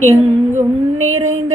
எங்கும் நிறைந்த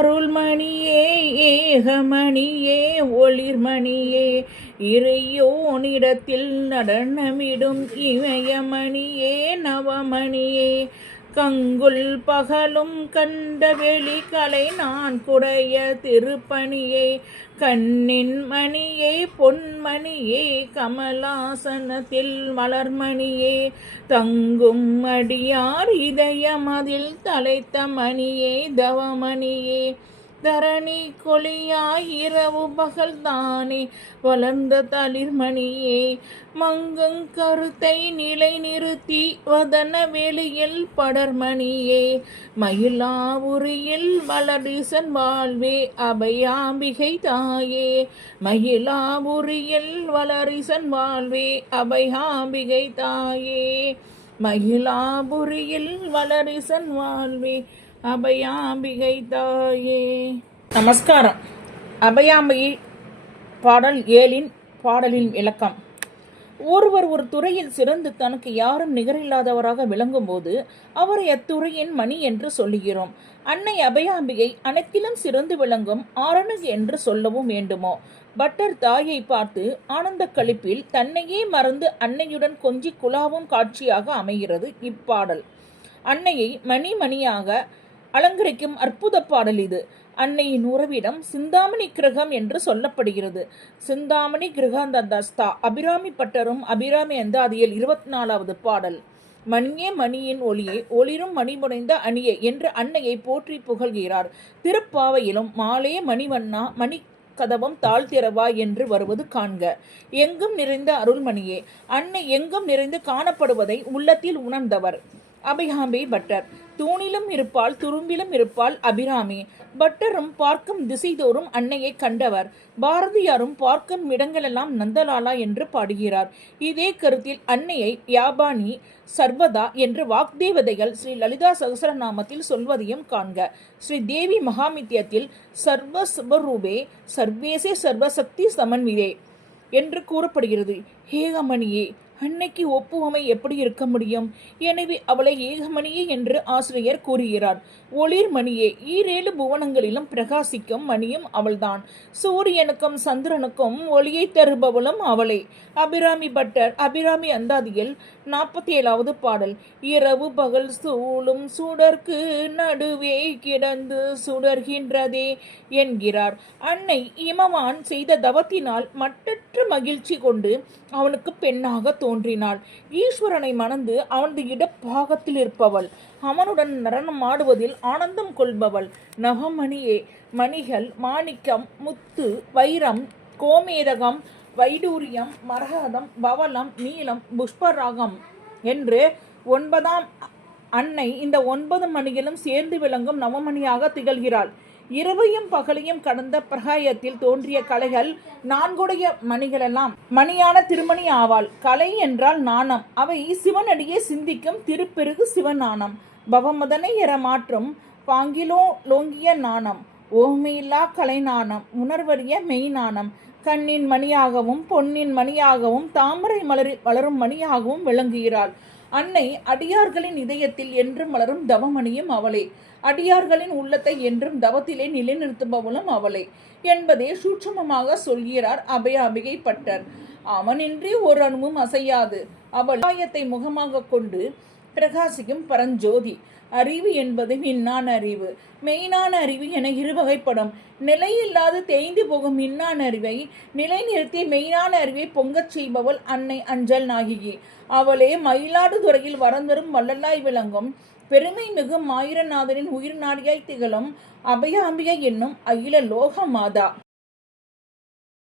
அருள்மணியே ஏகமணியே ஒளிர்மணியே இறையோனிடத்தில் நடனமிடும் இமயமணியே நவமணியே. கங்குல் பகலும் கண்ட வெளி கலை நான் குடைய திருப்பணியை. கண்ணின் மணியை பொன்மணியே கமலாசனத்தில் மலர்மணியே. தங்கும் அடியார் இதயமதில் தலைத்த மணியே தவமணியே. தரணி கொலியாய் இரவு பகல் தானே வளர்ந்த தளிர்மணியே. மங்கங் கருத்தை நிலை நிறுத்தி வதன வெளியில் படர்மணியே. மயிலாவுரியில் வளரிசன் வாழ்வே அபயாம்பிகை தாயே. மயிலாவுரியில் வளரிசன் வாழ்வே அபயாம்பிகை தாயே. மயிலாபுரியில் வளரிசன் வாழ்வே அபயாம்பிகை தாயே. நமஸ்காரம். அபயாம்பிகை பாடல் ஏழின் பாடலின் விளக்கம். ஒருவர் ஒரு துறையில் சிறந்து தனக்கு யாரும் நிகரில்லாதவராக விளங்கும்போது அவரை அத்துறையின் மணி என்று சொல்லுகிறோம். அன்னை அபயாம்பிகை அனைத்திலும் சிறந்து விளங்கும் ஆரணு என்று சொல்லவும் வேண்டுமோ? பட்டர் தாயை பார்த்து ஆனந்த கழிப்பில் தன்னையே மறந்து அன்னையுடன் கொஞ்சி குலாவும் காட்சியாக அமைகிறது இப்பாடல். அன்னையை மணி மணியாக அலங்கரிக்கும் அற்புத பாடல் இது. அன்னையின் உறவிடம் சிந்தாமணி கிரகம் என்று சொல்லப்படுகிறது. சிந்தாமணி கிரகாந்தஸ்தா அபிராமி பட்டரும் அபிராமி அந்தாதியில் இருபத்தி நாலாவது பாடல். மணியே மணியின் ஒளியே ஒளிரும் மணிமுடைந்த அணியே என்று அன்னையை போற்றி புகழ்கிறார். திருப்பாவையிலும் மாலே மணிவண்ணா மணி கதவம் தாழ்த்திரவா என்று வருவது காண்க. எங்கும் நிறைந்த அருள்மணியே அன்னை எங்கும் நிறைந்து காணப்படுவதை உள்ளத்தில் உணர்ந்தவர். அபிகாம்பி பட்டர். தூணிலும் இருப்பாள் துரும்பிலும் இருப்பாள் அபிராமி. பட்டரும் பார்க்கும் திசைதோறும் அன்னையை கண்டவர். பாரதியாரும் பார்க்கும் இடங்களெல்லாம் நந்தலாலா என்று பாடுகிறார். இதே கருத்தில் அன்னையை யாபானி சர்வதா என்று வாக்தேவதைகள் ஸ்ரீ லலிதா சகசரநாமத்தில் சொல்வதையும் காண்க. ஸ்ரீ தேவி மகாமித்யத்தில் சர்வ சுபரூபே சர்வேசே சர்வசக்தி சமன்விதே என்று கூறப்படுகிறது. ஹேகமணியே அன்னைக்கு ஒப்புவமை எப்படி இருக்க முடியும்? எனவே அவளை ஏகமணியே என்று ஆசிரியர் கூறுகிறார். ஒளிர் மணியே ஈரேழு புவனங்களிலும் பிரகாசிக்கும் மணியும் அவள்தான். சூரியனுக்கும் சந்திரனுக்கும் ஒளியை தருபவளும் அவளே. அபிராமி பட்டர் அபிராமி அந்தாதியில் நாற்பத்தி ஏழாவது பாடல். இரவு பகல் சூழும் சுடர்க்கு நடுவே கிடந்து சுடர்கின்றதே என்கிறார். அன்னை இமவான் செய்த தவத்தினால் மட்டற்ற மகிழ்ச்சி கொண்டு அவனுக்கு பெண்ணாக தோன்றினாள். ஈஸ்வரனை மணந்து அவனது இடப்பாகத்தில் இருப்பவள். அவனுடன் நடனம் ஆடுவதில் ஆனந்தம் கொள்பவள். நவமணியே மணிகள் மாணிக்கம் முத்து வைரம் கோமேதகம் வைடூரியம் மரகதம் பவளம் நீலம் புஷ்பராகம் என்று ஒன்பதாம் அன்னை இந்த ஒன்பது மணிகளும் சேர்ந்து விளங்கும் நவமணியாக திகழ்கிறாள். இரவையும் பகலையும் கடந்த பிரகாயத்தில் தோன்றிய கலைகள் நான்குடைய மணிகளெல்லாம். மணியான திருமணி ஆவாள். கலை என்றால் நாணம். அவை சிவனடியே சிந்திக்கும் திருப்பெருகு சிவநாணம். பவமதனை எற மாற்றும் பாங்கிலோ லோங்கிய நாணம். ஓமையில்லா கலை நாணம். உணர்வறிய மெய் நாணம். கண்ணின் மணியாகவும் பொன்னின் மணியாகவும் தாமரை மலரில் வளரும் மணியாகவும் விளங்குகிறாள். அன்னை அடியார்களின் இதயத்தில் என்றும் மலரும் தவமணியும் அவளே. அடியார்களின் உள்ளத்தை என்றும் தவத்திலே நிலைநிறுத்துபவளும் அவளே என்பதே சூட்சமமாக சொல்கிறார் அபயாபிகை பட்டர். அவனின்றி ஒரு அணுவும் அசையாது. அவள் ஆயத்தை முகமாக கொண்டு பிரகாசிக்கும் பரஞ்சோதி. அறிவு என்பது மின்னான அறிவு. மெய்னான அறிவு என இருவகைப்படும். நிலையில்லாது தேய்ந்து போகும் மின்னான அறிவை நிலைநிறுத்தி மெய்னான அறிவை பொங்கச் செய்பவள் அன்னை அஞ்சல் நாயகி. அவளே மயிலாடுதுறையில் வரந்தரும் வள்ளலாய் விளங்கும். பெருமை மிகும் மாயிரநாதனின் உயிர் நாடியாய் திகழும் அபயாம்பிகை என்னும் அகில லோக மாதா